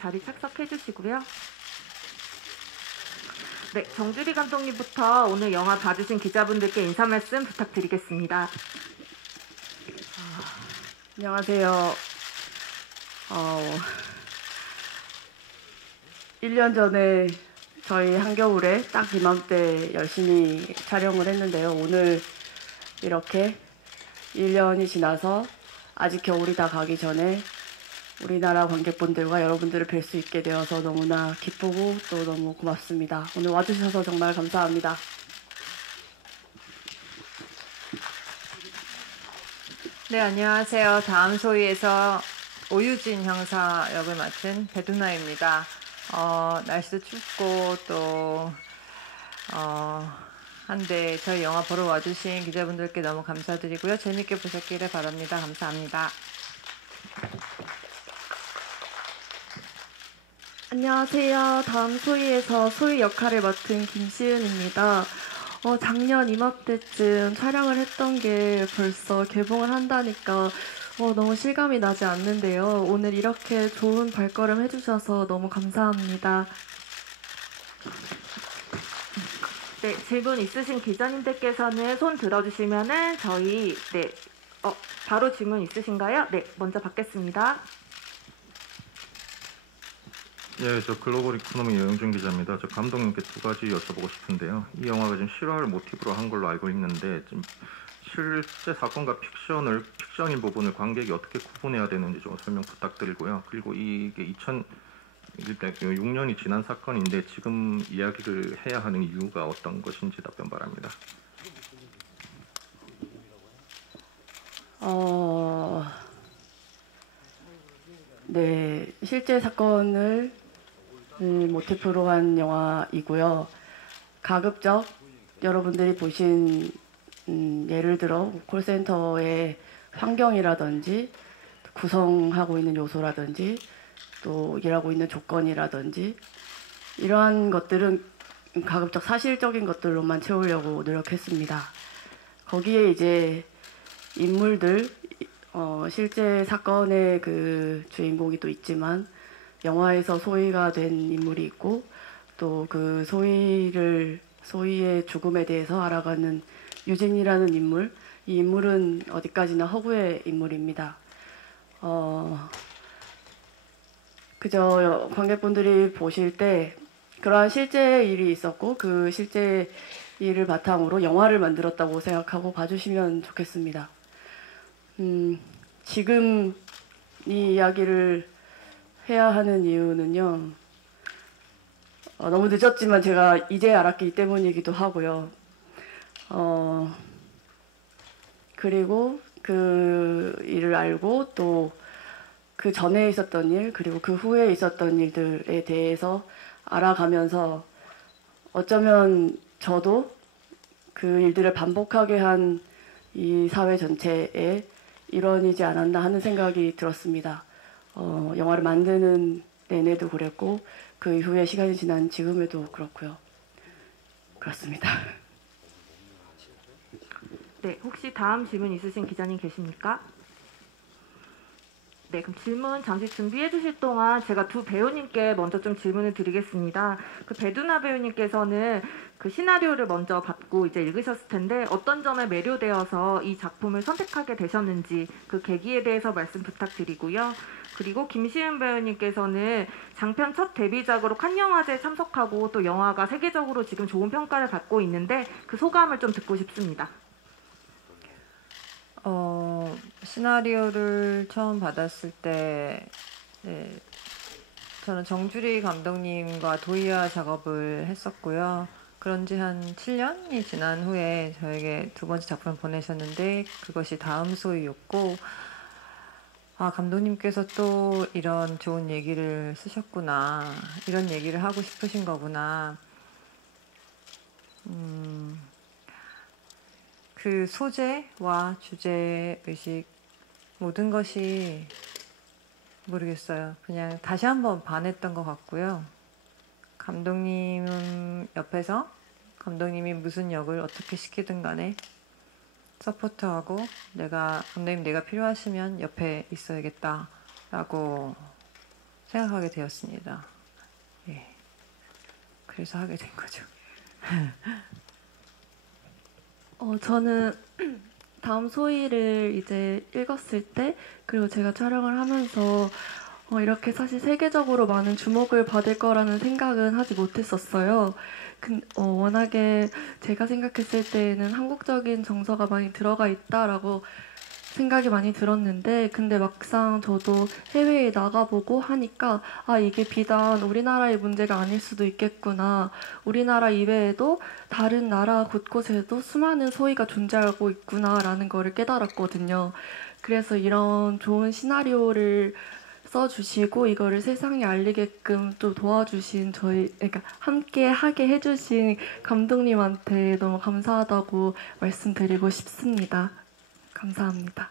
자리 착석해 주시고요. 네, 정주리 감독님부터 오늘 영화 봐주신 기자분들께 인사 말씀 부탁드리겠습니다. 안녕하세요. 1년 전에 저희 한겨울에 딱 이맘때 열심히 촬영을 했는데요. 오늘 이렇게 1년이 지나서 아직 겨울이 다 가기 전에 우리나라 관객분들과 여러분들을 뵐 수 있게 되어서 너무나 기쁘고 또 너무 고맙습니다. 오늘 와주셔서 정말 감사합니다. 네, 안녕하세요. 다음 소위에서 오유진 형사 역을 맡은 배두나입니다. 날씨도 춥고 또 한데 저희 영화 보러 와주신 기자분들께 너무 감사드리고요. 재밌게 보셨기를 바랍니다. 감사합니다. 안녕하세요. 다음 소위에서 소위 역할을 맡은 김시은입니다. 작년 이맘때쯤 촬영을 했던 게 벌써 개봉을 한다니까 너무 실감이 나지 않는데요. 오늘 이렇게 좋은 발걸음 해주셔서 너무 감사합니다. 네, 질문 있으신 기자님들께서는 손 들어주시면은 저희 바로 질문 있으신가요? 네, 먼저 받겠습니다. 예, 저 글로벌 이코노미 여영준 기자입니다. 저 감독님께 두 가지 여쭤보고 싶은데요. 이 영화가 지금 실화를 모티브로 한 걸로 알고 있는데 좀 실제 사건과 픽션인 부분을 관객이 어떻게 구분해야 되는지 좀 설명 부탁드리고요. 그리고 이게 2006년이 지난 사건인데 지금 이야기를 해야 하는 이유가 어떤 것인지 답변 바랍니다. 네, 실제 사건을 모티프로 한 영화이고요. 가급적 여러분들이 보신 예를 들어 콜센터의 환경이라든지 구성하고 있는 요소라든지 또 일하고 있는 조건이라든지 이러한 것들은 가급적 사실적인 것들로만 채우려고 노력했습니다. 거기에 이제 인물들 실제 사건의 그 주인공이 또 있지만 영화에서 소위가 된 인물이 있고 또 그 소위의 죽음에 대해서 알아가는 유진이라는 인물, 이 인물은 어디까지나 허구의 인물입니다. 그저 관객분들이 보실 때 그러한 실제 일이 있었고 그 실제 일을 바탕으로 영화를 만들었다고 생각하고 봐주시면 좋겠습니다. 지금 이 이야기를 해야 하는 이유는요. 너무 늦었지만 제가 이제 알았기 때문이기도 하고요. 그리고 그 일을 알고 또 그 전에 있었던 일 그리고 그 후에 있었던 일들에 대해서 알아가면서 어쩌면 저도 그 일들을 반복하게 한 이 사회 전체에 일원이지 않았나 하는 생각이 들었습니다. 영화를 만드는 내내도 그랬고 그 이후에 시간이 지난 지금에도 그렇고요. 그렇습니다. 네, 혹시 다음 질문 있으신 기자님 계십니까? 네, 그럼 질문 잠시 준비해 주실 동안 제가 두 배우님께 먼저 좀 질문을 드리겠습니다. 그 배두나 배우님께서는 그 시나리오를 먼저 받고 이제 읽으셨을 텐데 어떤 점에 매료되어서 이 작품을 선택하게 되셨는지 그 계기에 대해서 말씀 부탁드리고요. 그리고 김시은 배우님께서는 장편 첫 데뷔작으로 칸영화제에 참석하고 또 영화가 세계적으로 지금 좋은 평가를 받고 있는데 그 소감을 좀 듣고 싶습니다. 시나리오를 처음 받았을 때 저는 정주리 감독님과 도의화 작업을 했었고요. 그런 지 한 7년이 지난 후에 저에게 두 번째 작품을 보내셨는데 그것이 다음 소위였고 감독님께서 또 이런 좋은 얘기를 쓰셨구나. 이런 얘기를 하고 싶으신 거구나. 그 소재와 주제의식 모든 것이 모르겠어요. 그냥 다시 한번 반했던 것 같고요. 감독님 옆에서 감독님이 무슨 역을 어떻게 시키든 간에 서포트하고 감독님 내가 필요하시면 옆에 있어야겠다라고 생각하게 되었습니다. 예. 그래서 하게 된 거죠. 저는 다음 소위를 이제 읽었을 때, 그리고 제가 촬영을 하면서 이렇게 사실 세계적으로 많은 주목을 받을 거라는 생각은 하지 못했었어요. 워낙에 제가 생각했을 때에는 한국적인 정서가 많이 들어가 있다라고 생각이 많이 들었는데, 근데 막상 저도 해외에 나가보고 하니까 이게 비단 우리나라의 문제가 아닐 수도 있겠구나. 우리나라 이외에도 다른 나라 곳곳에도 수많은 소위가 존재하고 있구나라는 거를 깨달았거든요. 그래서 이런 좋은 시나리오를 써주시고 이거를 세상에 알리게끔 또 도와주신 그러니까 함께 하게 해주신 감독님한테 너무 감사하다고 말씀드리고 싶습니다. 감사합니다.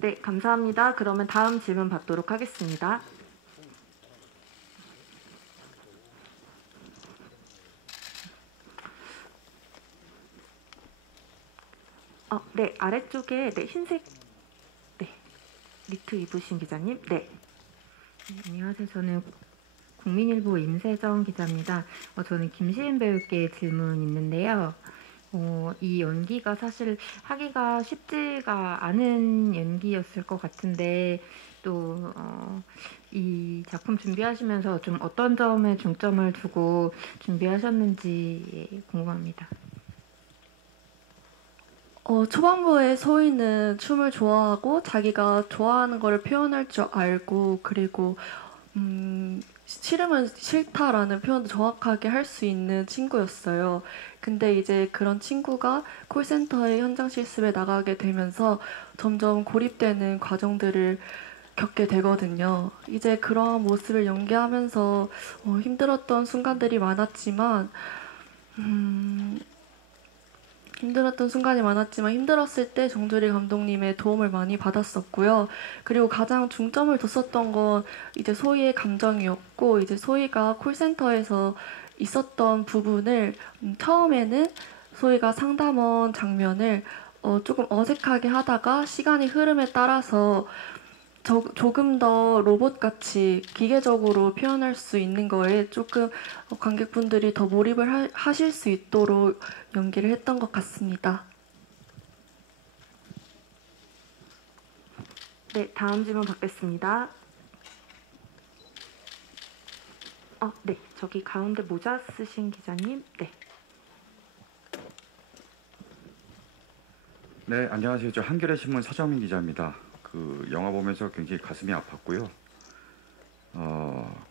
네, 감사합니다. 그러면 다음 질문 받도록 하겠습니다. 네, 아래쪽에 흰색 니트 입으신 기자님. 네. 안녕하세요. 저는 국민일보 임세정 기자입니다. 저는 김시은 배우께 질문 있는데요. 이 연기가 사실 하기가 쉽지가 않은 연기였을 것 같은데 또 이 작품 준비하시면서 좀 어떤 점에 중점을 두고 준비하셨는지 궁금합니다. 초반부에 소희는 춤을 좋아하고 자기가 좋아하는 거를 표현할 줄 알고, 그리고 싫으면 싫다라는 표현도 정확하게 할 수 있는 친구였어요. 근데 이제 그런 친구가 콜센터의 현장 실습에 나가게 되면서 점점 고립되는 과정들을 겪게 되거든요. 이제 그런 모습을 연기하면서 힘들었던 순간들이 많았지만 힘들었을 때 정두리 감독님의 도움을 많이 받았었고요. 그리고 가장 중점을 뒀었던 건 이제 소희의 감정이었고, 이제 소희가 콜센터에서 있었던 부분을 처음에는 소희가 상담원 장면을 조금 어색하게 하다가 시간이 흐름에 따라서 조금 더 로봇같이 기계적으로 표현할 수 있는 거에 조금 관객분들이 더 몰입을 하실 수 있도록 연기를 했던 것 같습니다. 네, 다음 질문 받겠습니다. 네, 저기 가운데 모자 쓰신 기자님. 네. 네, 안녕하세요. 저 한겨레 신문 서정민 기자입니다. 그 영화 보면서 굉장히 가슴이 아팠고요.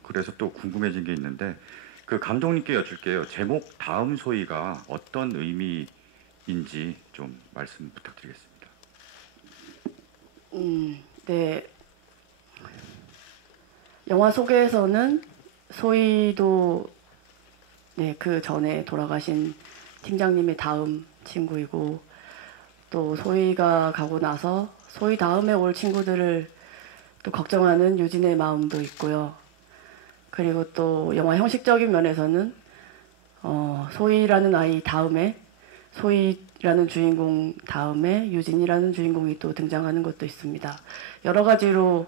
그래서 또 궁금해진 게 있는데 그 감독님께 여쭐게요. 제목 다음 소위가 어떤 의미인지 좀 말씀 부탁드리겠습니다. 네. 영화 속에서는 소희도 그 전에 돌아가신 팀장님의 다음 친구이고, 또 소희가 가고 나서 소희 다음에 올 친구들을 또 걱정하는 유진의 마음도 있고요. 그리고 또 영화 형식적인 면에서는 소희라는 아이 다음에 소희라는 주인공 다음에 유진이라는 주인공이 또 등장하는 것도 있습니다. 여러 가지로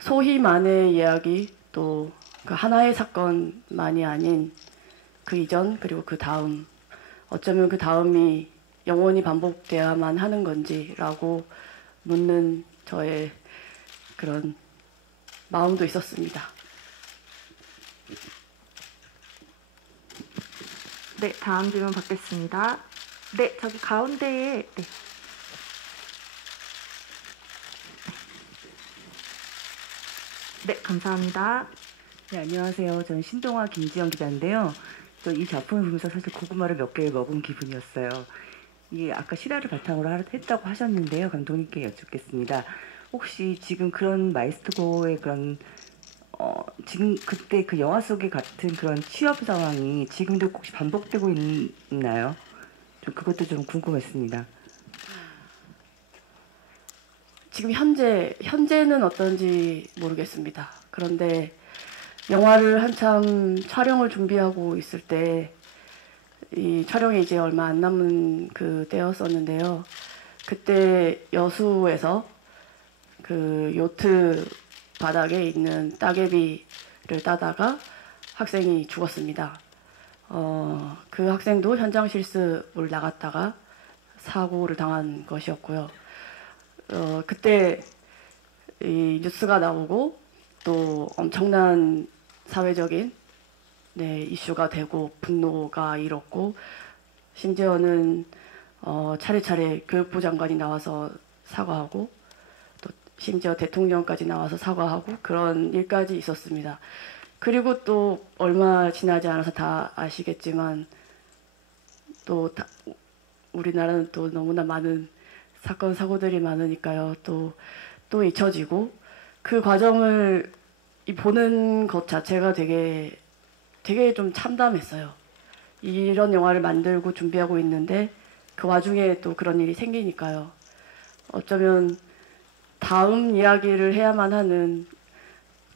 소희만의 이야기, 또 그 하나의 사건만이 아닌 그 이전 그리고 그 다음, 어쩌면 그 다음이 영원히 반복돼야만 하는 건지라고 묻는 저의 그런 마음도 있었습니다. 네, 다음 질문 받겠습니다. 네, 저기 가운데에 네, 감사합니다. 네, 안녕하세요. 저는 신동아 김지영 기자인데요. 또 이 작품을 보면서 사실 고구마를 몇 개 먹은 기분이었어요. 이게 아까 실화를 바탕으로 했다고 하셨는데요. 감독님께 여쭙겠습니다. 혹시 지금 그런 마이스트고의 그런 지금 그때 그 영화 속에 같은 그런 취업 상황이 지금도 혹시 반복되고 있나요? 좀 그것도 좀 궁금했습니다. 지금 현재는 어떤지 모르겠습니다. 그런데 영화를 한참 촬영을 준비하고 있을 때, 이 촬영이 이제 얼마 안 남은 그 때였었는데요. 그때 여수에서 그 요트 바닥에 있는 따개비를 따다가 학생이 죽었습니다. 그 학생도 현장 실습을 나갔다가 사고를 당한 것이었고요. 그때 이 뉴스가 나오고 또 엄청난 사회적인 이슈가 되고 분노가 일었고 심지어는 차례차례 교육부 장관이 나와서 사과하고 또 심지어 대통령까지 나와서 사과하고 그런 일까지 있었습니다. 그리고 또 얼마 지나지 않아서 다 아시겠지만 또 우리나라는 또 너무나 많은 사건 사고들이 많으니까요. 또 잊혀지고 그 과정을 보는 것 자체가 되게 좀 참담했어요. 이런 영화를 만들고 준비하고 있는데 그 와중에 또 그런 일이 생기니까요. 어쩌면 다음 이야기를 해야만 하는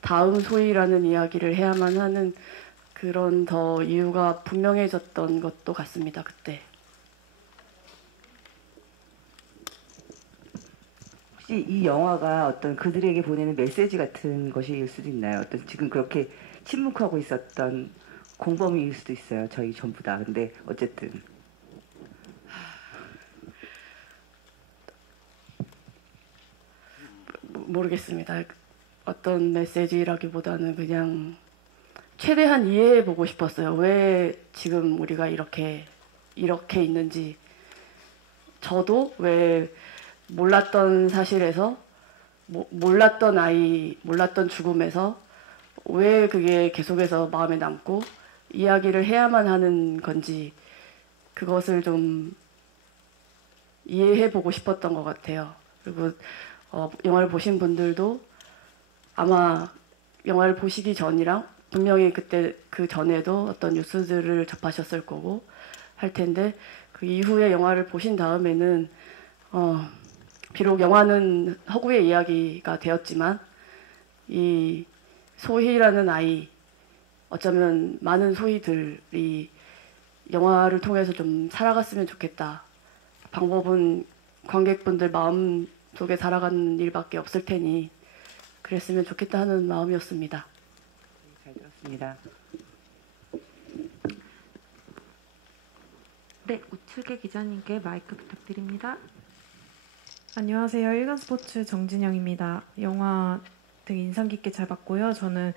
다음 소위라는 이야기를 해야만 하는 그런 더 이유가 분명해졌던 것도 같습니다. 그때. 혹시 이 영화가 어떤 그들에게 보내는 메시지 같은 것일 수도 있나요? 어떤 지금 그렇게 침묵하고 있었던 공범일 수도 있어요. 저희 전부 다. 근데 어쨌든 모르겠습니다. 어떤 메시지라기보다는 그냥 최대한 이해해 보고 싶었어요. 왜 지금 우리가 이렇게 있는지. 저도 왜 몰랐던 사실에서 몰랐던 죽음에서 왜 그게 계속해서 마음에 남고 이야기를 해야만 하는 건지 그것을 좀 이해해 보고 싶었던 것 같아요. 그리고 영화를 보신 분들도 아마 영화를 보시기 전이랑 분명히 그때 그 전에도 어떤 뉴스들을 접하셨을 거고 할 텐데 그 이후에 영화를 보신 다음에는 비록 영화는 허구의 이야기가 되었지만 이 소희라는 아이 어쩌면 많은 소희들이 영화를 통해서 좀 살아갔으면 좋겠다. 방법은 관객분들 마음 속에 살아가는 일밖에 없을 테니 그랬으면 좋겠다 하는 마음이었습니다. 잘 들었습니다. 네, 우측의 기자님께 마이크 부탁드립니다. 안녕하세요. 일간스포츠 정진영입니다. 영화 되게 인상 깊게 잘 봤고요. 저는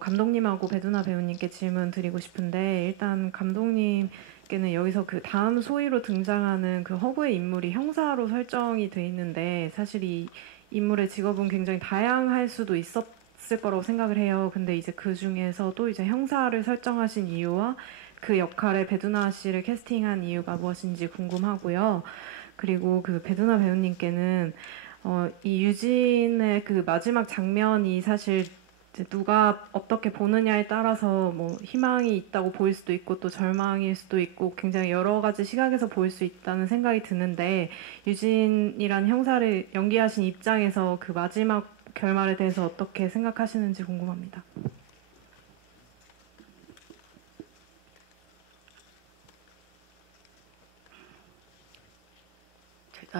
감독님하고 배두나 배우님께 질문 드리고 싶은데 일단 감독님께는 여기서 그 다음 소위로 등장하는 그 허구의 인물이 형사로 설정이 돼 있는데 사실 이 인물의 직업은 굉장히 다양할 수도 있었을 거라고 생각을 해요. 근데 이제 그 중에서도 이제 형사를 설정하신 이유와 그 역할에 배두나 씨를 캐스팅한 이유가 무엇인지 궁금하고요. 그리고 그 배두나 배우님께는 이 유진의 그 마지막 장면이 사실 이제 누가 어떻게 보느냐에 따라서 뭐 희망이 있다고 보일 수도 있고 또 절망일 수도 있고 굉장히 여러 가지 시각에서 보일 수 있다는 생각이 드는데 유진이란 형사를 연기하신 입장에서 그 마지막 결말에 대해서 어떻게 생각하시는지 궁금합니다.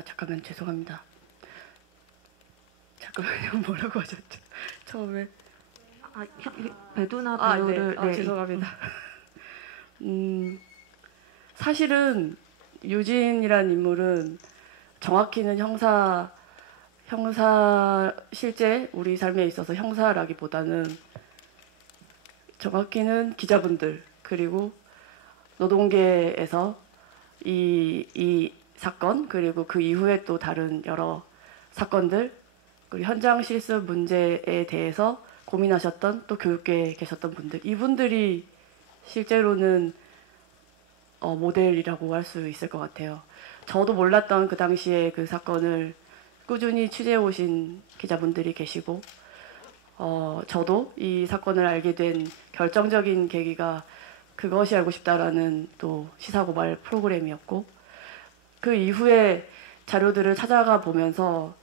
잠깐만 죄송합니다. 잠깐만요. 뭐라고 하셨죠? 처음에 배두나 배우를 네. 죄송합니다. 사실은 유진이란 인물은 정확히는 형사 실제 우리 삶에 있어서 형사라기보다는 정확히는 기자분들 그리고 노동계에서 이 사건 그리고 그 이후에 또 다른 여러 사건들 그리고 현장 실습 문제에 대해서 고민하셨던 또 교육계에 계셨던 분들 이분들이 실제로는 모델이라고 할 수 있을 것 같아요. 저도 몰랐던 그 당시에 그 사건을 꾸준히 취재해 오신 기자분들이 계시고 저도 이 사건을 알게 된 결정적인 계기가 그것이 알고 싶다라는 또 시사고발 프로그램이었고 그 이후에 자료들을 찾아가 보면서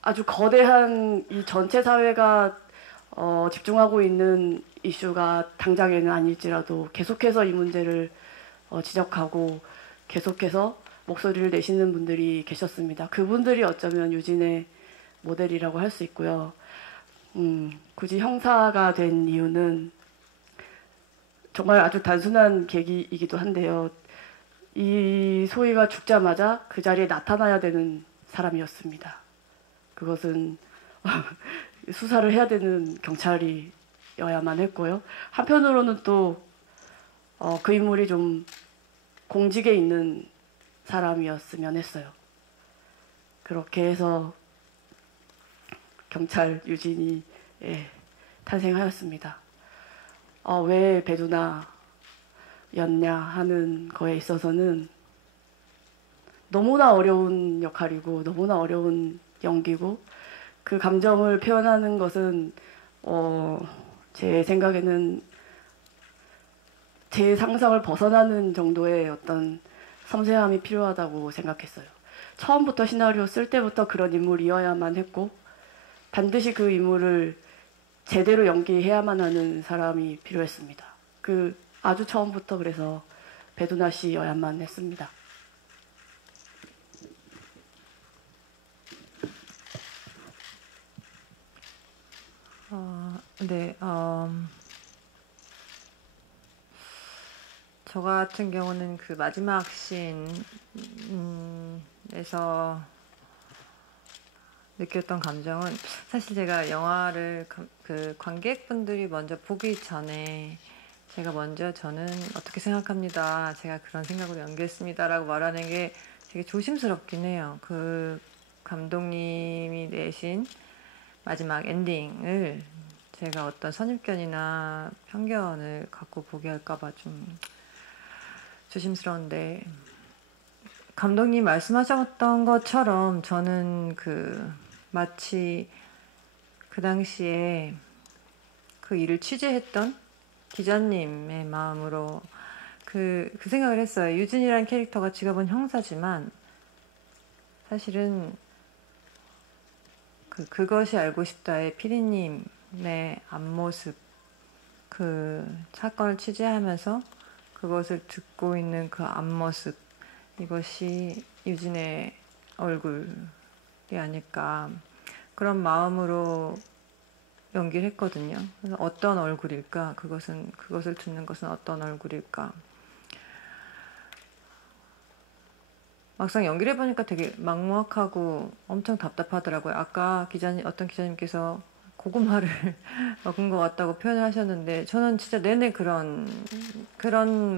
아주 거대한 이 전체 사회가 집중하고 있는 이슈가 당장에는 아닐지라도 계속해서 이 문제를 지적하고 계속해서 목소리를 내시는 분들이 계셨습니다. 그분들이 어쩌면 유진의 모델이라고 할 수 있고요. 굳이 형사가 된 이유는 정말 아주 단순한 계기이기도 한데요. 이 소희가 죽자마자 그 자리에 나타나야 되는 사람이었습니다. 그것은 수사를 해야 되는 경찰이어야만 했고요. 한편으로는 또 그 인물이 좀 공직에 있는 사람이었으면 했어요. 그렇게 해서 경찰 유진이 탄생하였습니다. 왜 배두나였냐 하는 거에 있어서는 너무나 어려운 역할이고 너무나 어려운 연기고 그 감정을 표현하는 것은 제 생각에는 제 상상을 벗어나는 정도의 어떤 섬세함이 필요하다고 생각했어요. 처음부터 시나리오 쓸 때부터 그런 인물이어야만 했고 반드시 그 인물을 제대로 연기해야만 하는 사람이 필요했습니다. 아주 처음부터 그래서 배두나 씨여야만 했습니다. 네, 저 같은 경우는 그 마지막 씬에서 느꼈던 감정은 사실 제가 영화를 그 관객분들이 먼저 보기 전에 제가 먼저 저는 어떻게 생각합니다. 제가 그런 생각으로 연기했습니다라고 말하는 게 되게 조심스럽긴 해요. 그 감독님이 내신 마지막 엔딩을 제가 어떤 선입견이나 편견을 갖고 보게 할까봐 좀 조심스러운데 감독님 말씀하셨던 것처럼 저는 마치 그 당시에 그 일을 취재했던 기자님의 마음으로 그 생각을 했어요. 유진이라는 캐릭터가 직업은 형사지만 사실은 그것이 알고 싶다의 피디님의 앞모습, 그 사건을 취재하면서 그것을 듣고 있는 그 앞모습, 이것이 유진의 얼굴이 아닐까 그런 마음으로 연기를 했거든요. 그래서 어떤 얼굴일까? 그것을 듣는 것은 어떤 얼굴일까? 막상 연기를 해보니까 되게 막막하고 엄청 답답하더라고요. 아까 어떤 기자님께서 고구마를 먹은 것 같다고 표현을 하셨는데 저는 진짜 내내 그런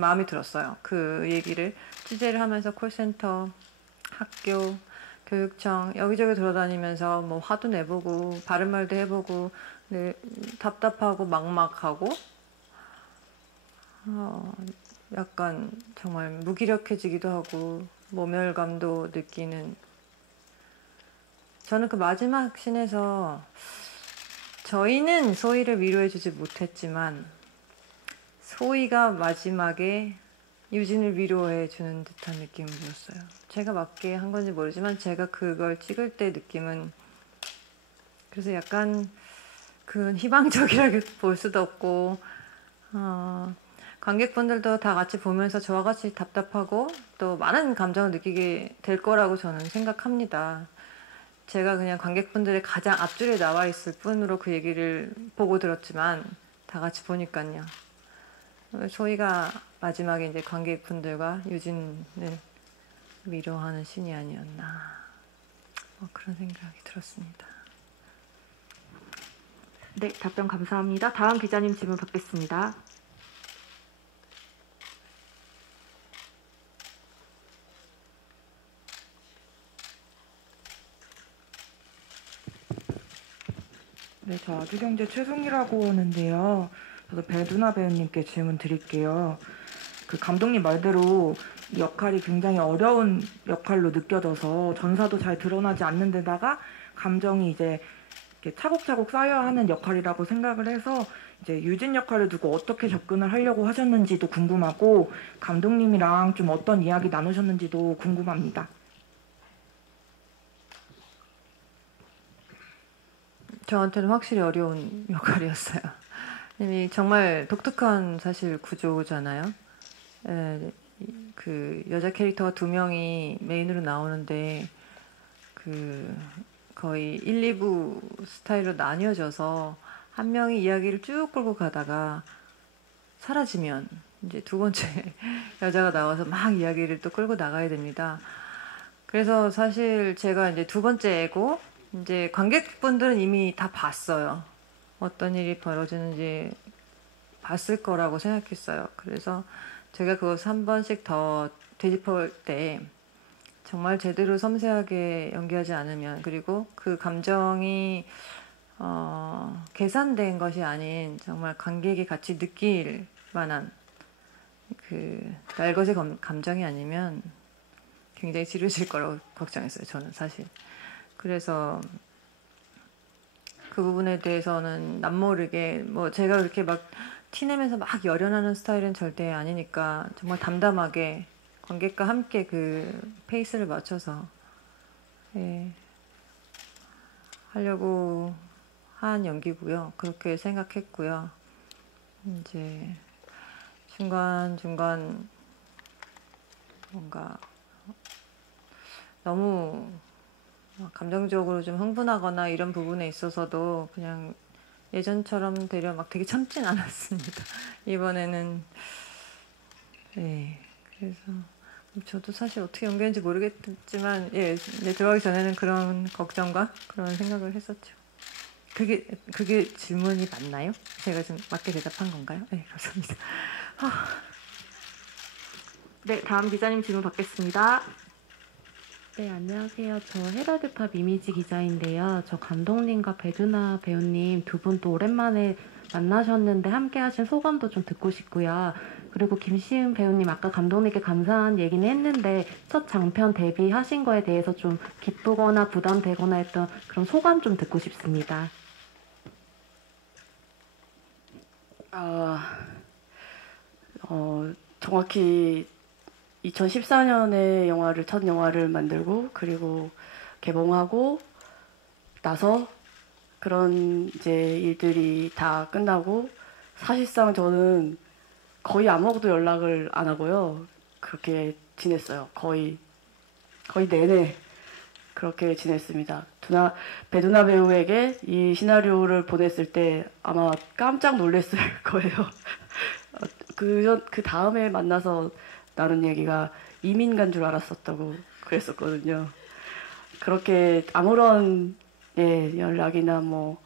마음이 들었어요. 그 얘기를 취재를 하면서 콜센터, 학교, 교육청 여기저기 돌아다니면서 뭐 화도 내보고 바른 말도 해보고 근데 답답하고 막막하고 약간 정말 무기력해지기도 하고 모멸감도 느끼는 저는 그 마지막 씬에서 저희는 소희를 위로해주지 못했지만 소희가 마지막에 유진을 위로해주는 듯한 느낌을 들었어요. 제가 맞게 한 건지 모르지만 제가 그걸 찍을 때 느낌은 그래서 약간 그 희망적이라고 볼 수도 없고 관객분들도 다 같이 보면서 저와 같이 답답하고 또 많은 감정을 느끼게 될 거라고 저는 생각합니다. 제가 그냥 관객분들의 가장 앞줄에 나와 있을 뿐으로 그 얘기를 보고 들었지만 다 같이 보니까요. 소희가 마지막에 이제 관객분들과 유진을 위로하는 신이 아니었나 그런 생각이 들었습니다. 네, 답변 감사합니다. 다음 기자님 질문 받겠습니다. 네, 저 아주경제 최송이라고 하는데요. 저도 배두나 배우님께 질문 드릴게요. 그 감독님 말대로 이 역할이 굉장히 어려운 역할로 느껴져서 전사도 잘 드러나지 않는 데다가 감정이 이제 이렇게 차곡차곡 쌓여야 하는 역할이라고 생각을 해서 이제 유진 역할을 두고 어떻게 접근을 하려고 하셨는지도 궁금하고 감독님이랑 좀 어떤 이야기 나누셨는지도 궁금합니다. 저한테는 확실히 어려운 역할이었어요. 정말 독특한 사실 구조잖아요. 그 여자 캐릭터가 2명이 메인으로 나오는데 그 거의 1, 2부 스타일로 나뉘어져서 한 명이 이야기를 쭉 끌고 가다가 사라지면 이제 두 번째 여자가 나와서 막 이야기를 또 끌고 나가야 됩니다. 그래서 사실 제가 이제 두 번째고 이제 관객분들은 이미 다 봤어요. 어떤 일이 벌어지는지 봤을 거라고 생각했어요. 그래서 제가 그것을 한 번씩 더 되짚을 때 정말 제대로 섬세하게 연기하지 않으면, 그리고 그 감정이 계산된 것이 아닌 정말 관객이 같이 느낄 만한 그 날것의 감정이 아니면 굉장히 지루해질 거라고 걱정했어요. 저는 사실. 그래서 그 부분에 대해서는 남모르게 뭐 제가 그렇게 막 티내면서 막 열연하는 스타일은 절대 아니니까 정말 담담하게 관객과 함께 그 페이스를 맞춰서 하려고 한 연기고요. 그렇게 생각했고요. 이제 중간중간 뭔가 너무 감정적으로 좀 흥분하거나 이런 부분에 있어서도 그냥 예전처럼 되려 막 되게 참진 않았습니다. 이번에는. 네, 그래서 저도 사실 어떻게 연기했는지 모르겠지만 들어가기 전에는 그런 걱정과 그런 생각을 했었죠. 그게 질문이 맞나요? 제가 좀 맞게 대답한 건가요? 네, 감사합니다. 네, 다음 기자님 질문 받겠습니다. 네, 안녕하세요. 저 헤럴드팝 이미지 기자인데요. 저 감독님과 배두나 배우님 두 분 또 오랜만에 만나셨는데 함께 하신 소감도 좀 듣고 싶고요. 그리고 김시은 배우님 아까 감독님께 감사한 얘기는 했는데 첫 장편 데뷔하신 거에 대해서 좀 기쁘거나 부담되거나 했던 그런 소감 좀 듣고 싶습니다. 정확히 2014년에 첫 영화를 만들고 그리고 개봉하고 나서 그런 이제 일들이 다 끝나고 사실상 저는 거의 아무하고도 연락을 안 하고요. 그렇게 지냈어요. 거의 내내 그렇게 지냈습니다. 배두나 배우에게 이 시나리오를 보냈을 때 아마 깜짝 놀랐을 거예요. 그 다음에 만나서 나눈 얘기가 이민 간 줄 알았었다고 그랬었거든요. 그렇게 아무런 연락이나 뭐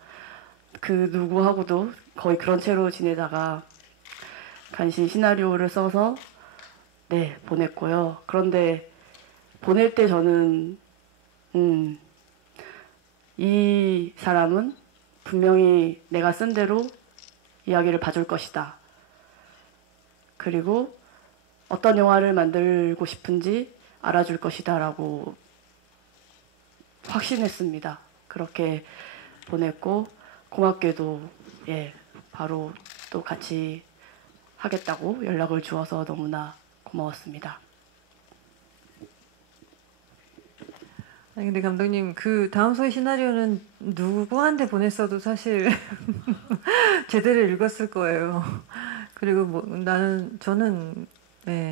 그 누구하고도 거의 그런 채로 지내다가 간신히 시나리오를 써서 보냈고요. 그런데 보낼 때 저는 이 사람은 분명히 내가 쓴 대로 이야기를 봐줄 것이다. 그리고 어떤 영화를 만들고 싶은지 알아줄 것이다 라고 확신했습니다. 그렇게 보냈고 고맙게도 바로 또 같이 하겠다고 연락을 주어서 너무나 고마웠습니다. 아니 근데 감독님 그 다음 소위 시나리오는 누구한테 보냈어도 사실 제대로 읽었을 거예요. 그리고 뭐 저는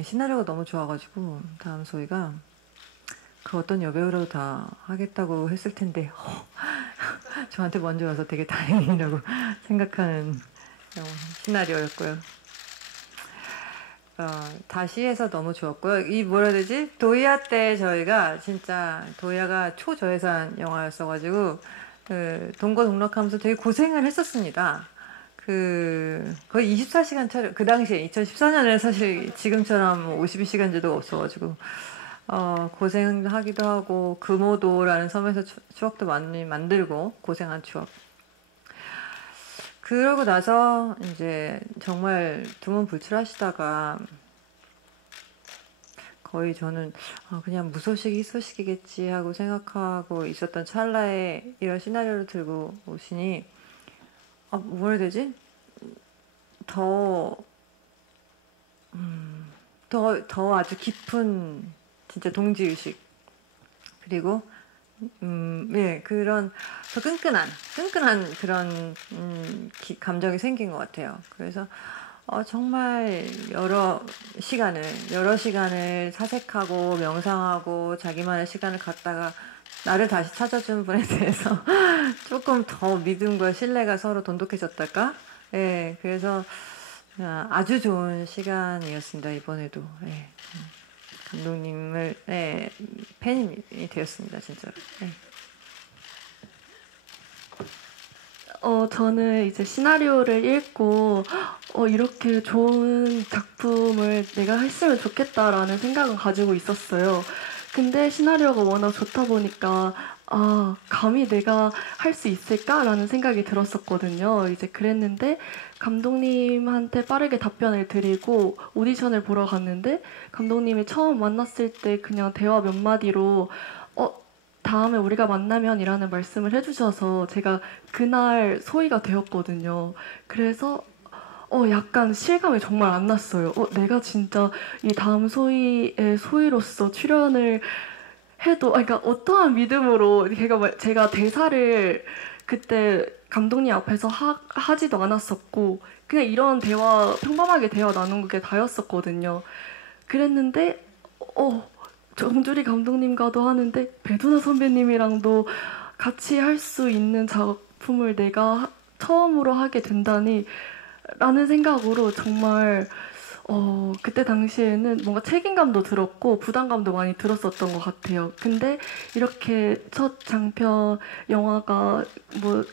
시나리오가 너무 좋아가지고 다음 소희가 그 어떤 여배우라도 다 하겠다고 했을 텐데 저한테 먼저 와서 되게 다행이라고 생각하는 시나리오였고요. 다시 해서 너무 좋았고요. 이 뭐라 해야 되지? 도이아 때 저희가 진짜 도이아가 초저예산 영화였어가지고 동거동락하면서 되게 고생을 했었습니다. 거의 24시간 촬영, 그 당시에 2014년에 사실 지금처럼 52시간제도가 없어가지고 고생하기도 하고 금오도라는 섬에서 추억도 많이 만들고 고생한 추억. 그러고 나서 이제 정말 두문불출하시다가 거의 저는 그냥 무소식이 희소식이겠지 하고 생각하고 있었던 찰나에 이런 시나리오를 들고 오시니 뭐라 해야 되지? 더 아주 깊은 진짜 동지의식 그리고 그런 더 끈끈한 그런 감정이 생긴 것 같아요. 그래서 정말 여러 시간을 사색하고 명상하고 자기만의 시간을 갖다가 나를 다시 찾아준 분에 대해서 조금 더 믿음과 신뢰가 서로 돈독해졌달까? 예, 그래서 아주 좋은 시간이었습니다. 이번에도 감독님을 팬이 되었습니다. 진짜로. 저는 이제 시나리오를 읽고 이렇게 좋은 작품을 내가 했으면 좋겠다라는 생각을 가지고 있었어요. 근데 시나리오가 워낙 좋다 보니까 감히 내가 할 수 있을까라는 생각이 들었었거든요. 이제 그랬는데 감독님한테 빠르게 답변을 드리고 오디션을 보러 갔는데 감독님이 처음 만났을 때 그냥 대화 몇 마디로 다음에 우리가 만나면이라는 말씀을 해주셔서 제가 그날 소희가 되었거든요. 그래서 약간 실감이 정말 안 났어요. 내가 진짜 이 다음 소희의 소희로서 출연을 해도, 그러니까 어떠한 믿음으로 제가 대사를 그때 감독님 앞에서 하지도 않았었고 그냥 이런 대화, 평범하게 대화 나눈 게 다였었거든요. 그랬는데 정주리 감독님과도 하는데 배두나 선배님이랑도 같이 할 수 있는 작품을 내가 처음으로 하게 된다니 라는 생각으로 정말 그때 당시에는 뭔가 책임감도 들었고 부담감도 많이 들었었던 것 같아요. 근데 이렇게 첫 장편 영화가 뭐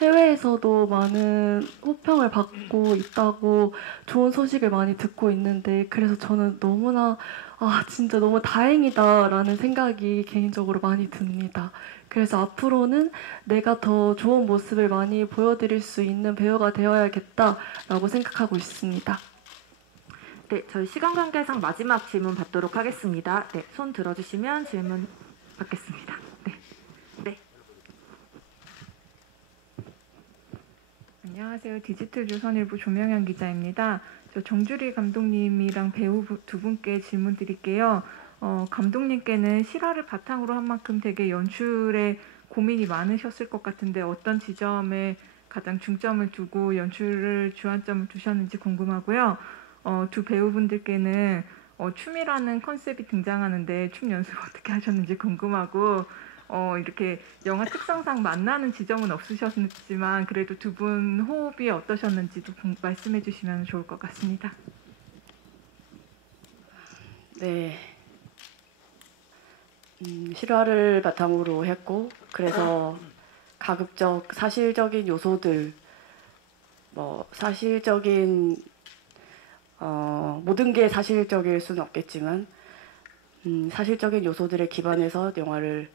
해외에서도 많은 호평을 받고 있다고 좋은 소식을 많이 듣고 있는데 그래서 저는 너무나 진짜 너무 다행이다라는 생각이 개인적으로 많이 듭니다. 그래서 앞으로는 내가 더 좋은 모습을 많이 보여드릴 수 있는 배우가 되어야겠다라고 생각하고 있습니다. 네, 저희 시간 관계상 마지막 질문 받도록 하겠습니다. 네, 손 들어주시면 질문 받겠습니다. 네. 안녕하세요. 디지털 조선일보 조명현 기자입니다. 저 정주리 감독님이랑 배우 두 분께 질문 드릴게요. 감독님께는 실화를 바탕으로 한 만큼 되게 연출에 고민이 많으셨을 것 같은데 어떤 지점에 가장 중점을 두고 연출을 주안점을 두셨는지 궁금하고요. 두 배우분들께는 춤이라는 컨셉이 등장하는데 춤 연습 어떻게 하셨는지 궁금하고 이렇게 영화 특성상 만나는 지점은 없으셨지만 그래도 두 분 호흡이 어떠셨는지도 말씀해 주시면 좋을 것 같습니다. 네. 실화를 바탕으로 했고 그래서 가급적 사실적인 요소들 사실적인 모든 게 사실적일 수는 없겠지만 사실적인 요소들에 기반해서 영화를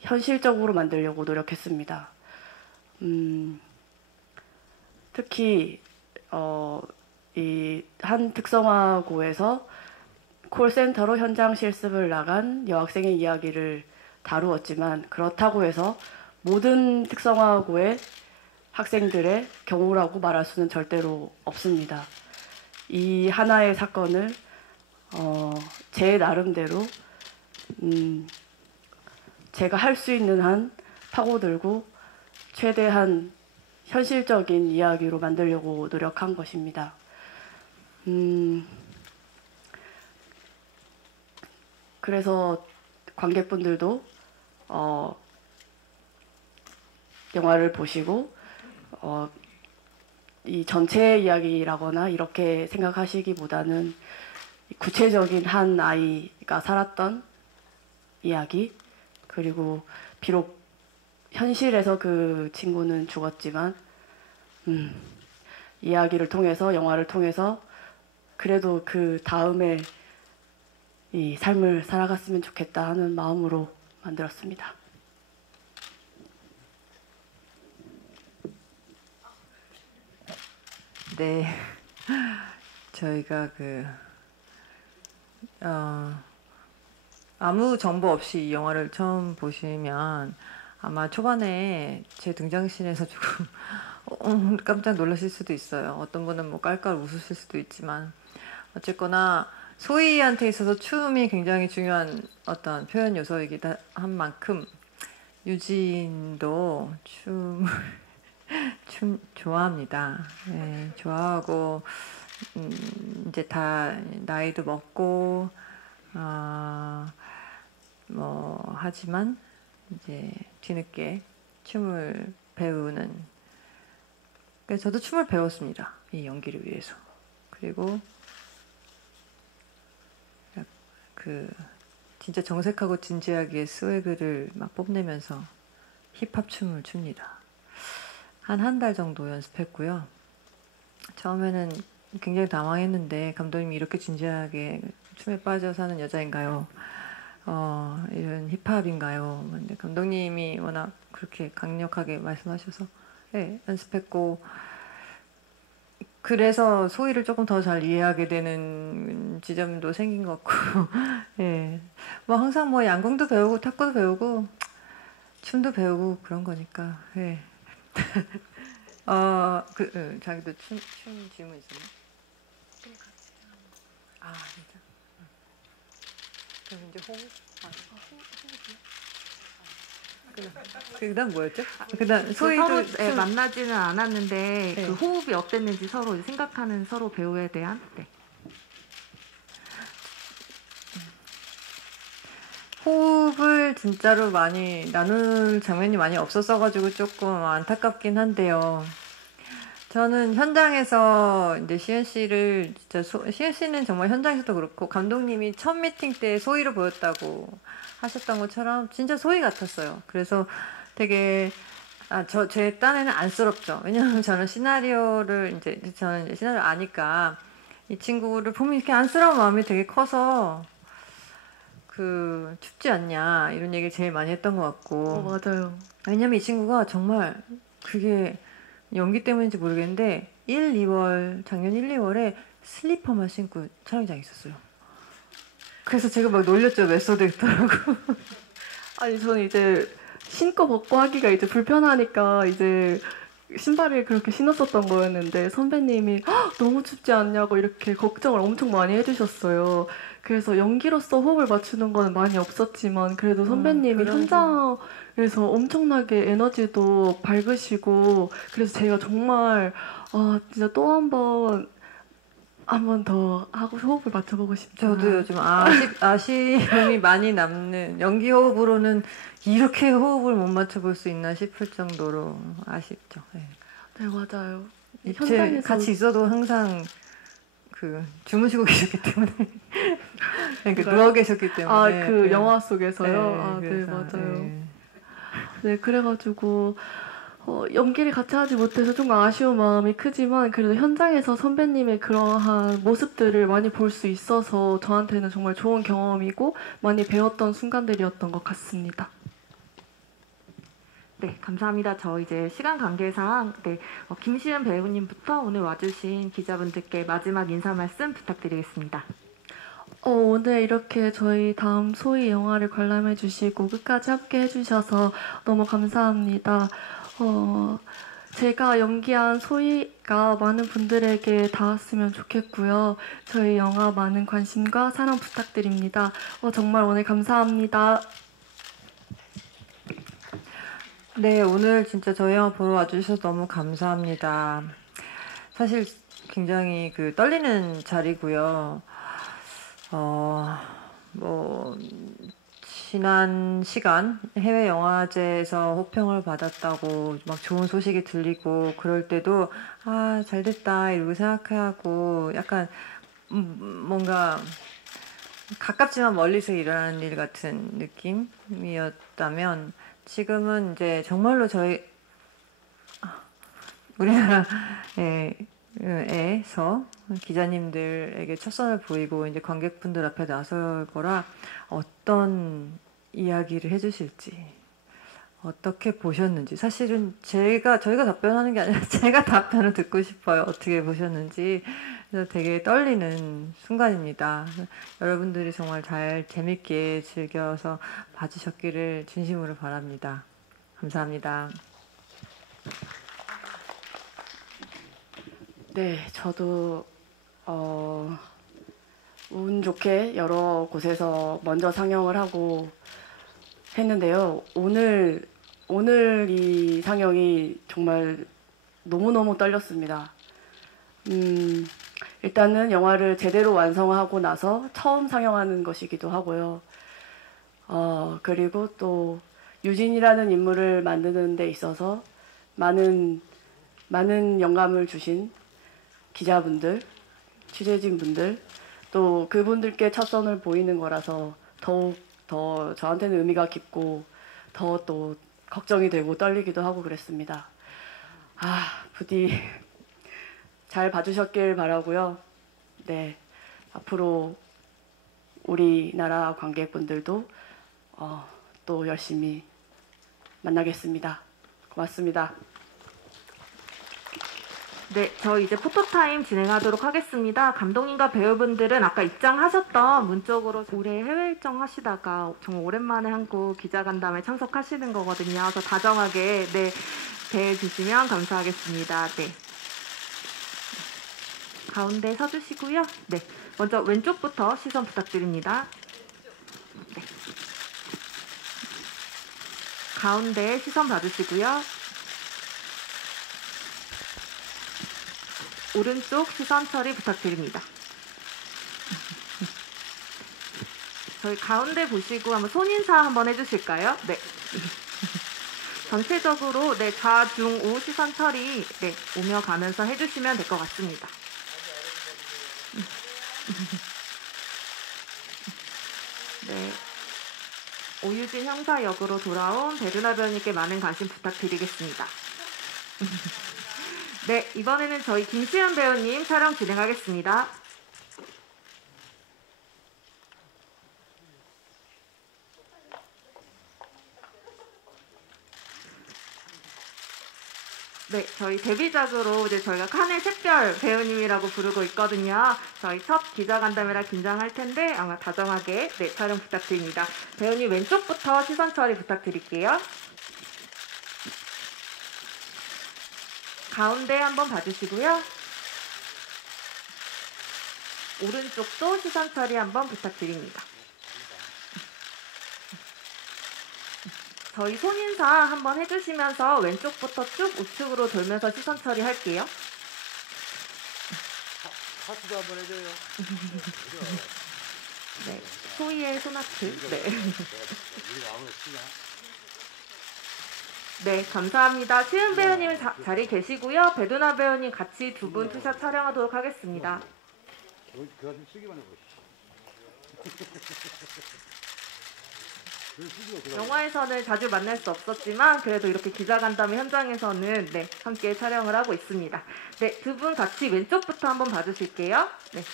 현실적으로 만들려고 노력했습니다. 특히 이 한 특성화고에서 콜센터로 현장 실습을 나간 여학생의 이야기를 다루었지만 그렇다고 해서 모든 특성화고의 학생들의 경우라고 말할 수는 절대로 없습니다. 이 하나의 사건을 제 나름대로 제가 할 수 있는 한 파고들고 최대한 현실적인 이야기로 만들려고 노력한 것입니다. 그래서 관객분들도 영화를 보시고 이 전체 이야기라거나 이렇게 생각하시기보다는 구체적인 한 아이가 살았던 이야기 그리고 비록 현실에서 그 친구는 죽었지만 이야기를 통해서 영화를 통해서 그래도 그 다음에 이 삶을 살아갔으면 좋겠다 하는 마음으로 만들었습니다. 네, 저희가 아무 정보 없이 이 영화를 처음 보시면 아마 초반에 제 등장신에서 조금 깜짝 놀라실 수도 있어요. 어떤 분은 뭐 깔깔 웃으실 수도 있지만 어쨌거나 소희한테 있어서 춤이 굉장히 중요한 어떤 표현 요소이기도 한 만큼 유진도 춤 좋아합니다. 네, 좋아하고 이제 다 나이도 먹고 뭐 하지만 이제 뒤늦게 춤을 배우는. 그래서 저도 춤을 배웠습니다. 이 연기를 위해서. 그리고 그 진짜 정색하고 진지하게 스웨그를 막 뽐내면서 힙합 춤을 춥니다. 한 달 정도 연습했고요. 처음에는 굉장히 당황했는데 감독님이 이렇게 진지하게 춤에 빠져 사는 여자인가요? 이런 힙합인가요? 근데 감독님이 워낙 그렇게 강력하게 말씀하셔서 네, 연습했고 그래서 소희를 조금 더 잘 이해하게 되는 지점도 생긴 것 같고 예. 뭐 항상 뭐 양궁도 배우고 탁구도 배우고 춤도 배우고 그런 거니까 예. 자기도 춤 질문 있었나? 아 진짜. 그럼 이제 그다음 뭐였죠? 그다음 소희도 서로 만나지는 않았는데 네. 그 호흡이 어땠는지 서로 생각하는 서로 배우에 대한 네. 호흡을 진짜로 많이 나눌 장면이 많이 없었어가지고 조금 안타깝긴 한데요. 저는 현장에서 이제 시은 씨를 진짜 시은 씨는 정말 현장에서도 그렇고 감독님이 첫 미팅 때 소희를 보였다고 하셨던 것처럼 진짜 소희 같았어요. 그래서 되게 제 딴에는 안쓰럽죠. 왜냐하면 저는 시나리오를 저는 이제 시나리오 아니까 이 친구를 보면 이렇게 안쓰러운 마음이 되게 커서 그 춥지 않냐 이런 얘기 제일 많이 했던 것 같고. 맞아요. 왜냐면 이 친구가 정말 그게 연기 때문인지 모르겠는데 작년 1, 2월에 슬리퍼만 신고 촬영장에 있었어요. 그래서 제가 막 놀렸죠. 메소드 있더라고. 아니 저는 이제 신고 벗고 하기가 이제 불편하니까 이제 신발을 그렇게 신었었던 거였는데 선배님이 너무 춥지 않냐고 이렇게 걱정을 엄청 많이 해주셨어요. 그래서 연기로서 호흡을 맞추는 거는 많이 없었지만 그래도 선배님이 현장에서 엄청나게 에너지도 밝으시고 그래서 제가 정말 진짜 또 한 번 더 하고 호흡을 맞춰보고 싶죠. 저도 요즘 아쉬움이 많이 남는 연기 호흡으로는 이렇게 호흡을 못 맞춰볼 수 있나 싶을 정도로 아쉽죠. 네, 네 맞아요. 현장에서 같이 있어도 항상 그 주무시고 계셨기 때문에 그러니까 누워 계셨기 때문에 그 영화 속에서요. 네, 네 맞아요. 네 그래가지고 연기를 같이 하지 못해서 좀 아쉬운 마음이 크지만 그래도 현장에서 선배님의 그러한 모습들을 많이 볼 수 있어서 저한테는 정말 좋은 경험이고 많이 배웠던 순간들이었던 것 같습니다. 네, 감사합니다. 저 이제 시간 관계상 김시은 배우님부터 오늘 와주신 기자분들께 마지막 인사 말씀 부탁드리겠습니다. 오늘 이렇게 저희 다음 소희 영화를 관람해 주시고 끝까지 함께 해주셔서 너무 감사합니다. 제가 연기한 소희가 많은 분들에게 닿았으면 좋겠고요. 저희 영화 많은 관심과 사랑 부탁드립니다. 정말 오늘 감사합니다. 네, 오늘 진짜 저희 영화 보러 와주셔서 너무 감사합니다. 사실 굉장히 떨리는 자리고요. 지난 시간 해외 영화제에서 호평을 받았다고 막 좋은 소식이 들리고 그럴 때도 잘 됐다 이러고 생각하고 약간 뭔가 가깝지만 멀리서 일어나는 일 같은 느낌이었다면 지금은 이제 정말로 저희 우리나라에서 기자님들에게 첫선을 보이고 이제 관객분들 앞에 나설 거라 어떤 이야기를 해주실지 어떻게 보셨는지 사실은 저희가 답변하는 게 아니라 제가 답변을 듣고 싶어요. 어떻게 보셨는지. 그래서 되게 떨리는 순간입니다. 여러분들이 정말 잘 재밌게 즐겨서 봐주셨기를 진심으로 바랍니다. 감사합니다. 네, 저도 운 좋게 여러 곳에서 먼저 상영을 하고 했는데요. 오늘 이 상영이 정말 너무너무 떨렸습니다. 일단은 영화를 제대로 완성하고 나서 처음 상영하는 것이기도 하고요. 그리고 또 유진이라는 인물을 만드는 데 있어서 많은 영감을 주신 기자분들, 취재진분들, 또 그분들께 첫 선을 보이는 거라서 더욱 더 저한테는 의미가 깊고 더 또 걱정이 되고 떨리기도 하고 그랬습니다. 부디 잘 봐주셨길 바라고요. 네, 앞으로 우리나라 관객분들도 또 열심히 만나겠습니다. 고맙습니다. 네, 저희 이제 포토타임 진행하도록 하겠습니다. 감독님과 배우분들은 아까 입장하셨던 문 쪽으로 올해 해외 일정 하시다가 정말 오랜만에 한국 기자간담회 참석하시는 거거든요. 그래서 다정하게 대해주시면 감사하겠습니다. 네. 가운데 서주시고요. 네, 먼저 왼쪽부터 시선 부탁드립니다. 네. 가운데 시선 봐주시고요. 오른쪽 시선 처리 부탁드립니다. 저희 가운데 보시고 한번 손인사 한번 해주실까요? 네. 전체적으로 네, 좌, 중, 우 시선 처리 네, 오며 가면서 해주시면 될 것 같습니다. 네. 오유진 형사 역으로 돌아온 배두나 배우님께 많은 관심 부탁드리겠습니다. 네, 이번에는 저희 김시현 배우님 촬영 진행하겠습니다. 네, 저희 데뷔작으로 이제 저희가 칸의 샛별 배우님이라고 부르고 있거든요. 저희 첫 기자간담회라 긴장할 텐데 아마 다정하게 네, 촬영 부탁드립니다. 배우님 왼쪽부터 시선 처리 부탁드릴게요. 가운데 한번 봐주시고요. 오른쪽도 시선 처리 한번 부탁드립니다. 저희 손인사 한번 해주시면서 왼쪽부터 쭉 우측으로 돌면서 시선 처리할게요. 하트도 한번 해줘요. 네, 소희의 소나트. 네. 네, 감사합니다. 시은 배우님 자리 계시고요. 배두나 배우님 같이 두 분 투샷 촬영하도록 하겠습니다. 영화에서는 자주 만날 수 없었지만 그래도 이렇게 기자간담회 현장에서는 네, 함께 촬영을 하고 있습니다. 네, 두 분 같이 왼쪽부터 한번 봐주실게요. 네.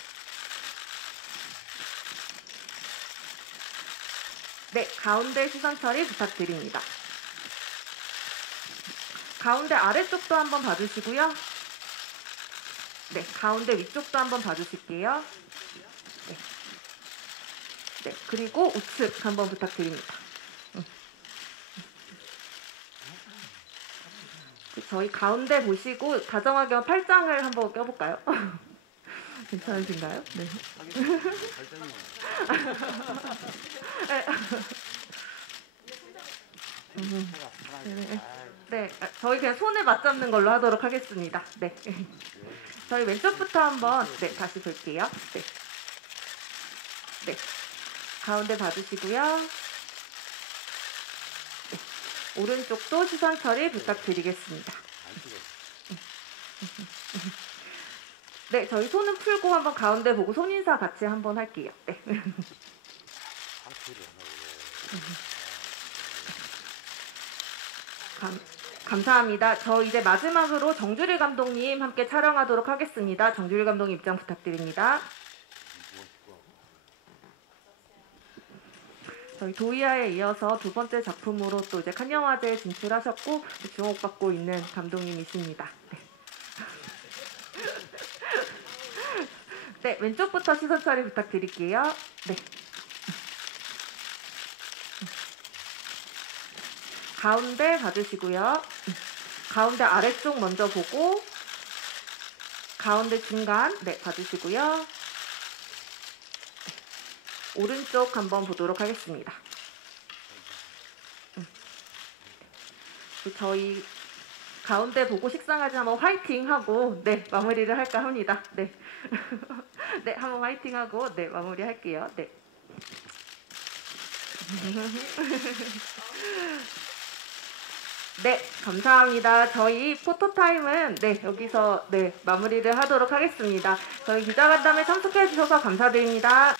네, 가운데 시선 처리 부탁드립니다. 가운데 아래쪽도 한번 봐주시고요. 네, 가운데 위쪽도 한번 봐주실게요. 네. 네, 그리고 우측 한번 부탁드립니다. 저희 가운데 보시고 다정하게 팔짱을 한번 껴볼까요? 괜찮으신가요? 네. 네, 저희 그냥 손을 맞잡는 걸로 하도록 하겠습니다. 네. 저희 왼쪽부터 한번 네, 다시 볼게요. 네. 네. 가운데 봐주시고요. 네. 오른쪽도 시선 처리 부탁드리겠습니다. 네, 저희 손은 풀고 한번 가운데 보고 손인사 같이 한번 할게요. 네. 감사합니다. 저 이제 마지막으로 정주리 감독님 함께 촬영하도록 하겠습니다. 정주리 감독님 입장 부탁드립니다. 저희 도이아에 이어서 두 번째 작품으로 또 이제 칸 영화제에 진출하셨고 주목받고 있는 감독님이십니다. 네. 네, 왼쪽부터 시선 처리 부탁드릴게요. 네. 가운데 봐주시고요. 가운데 아래쪽 먼저 보고 가운데 중간 네 봐주시고요. 네. 오른쪽 한번 보도록 하겠습니다. 저희 가운데 보고 식상하지 한번 화이팅 하고 네 마무리를 할까 합니다. 네. 네, 한번 화이팅 하고 네 마무리 할게요. 네. 네, 감사합니다. 저희 포토타임은 여기서 마무리를 하도록 하겠습니다. 저희 기자간담회 참석해 주셔서 감사드립니다.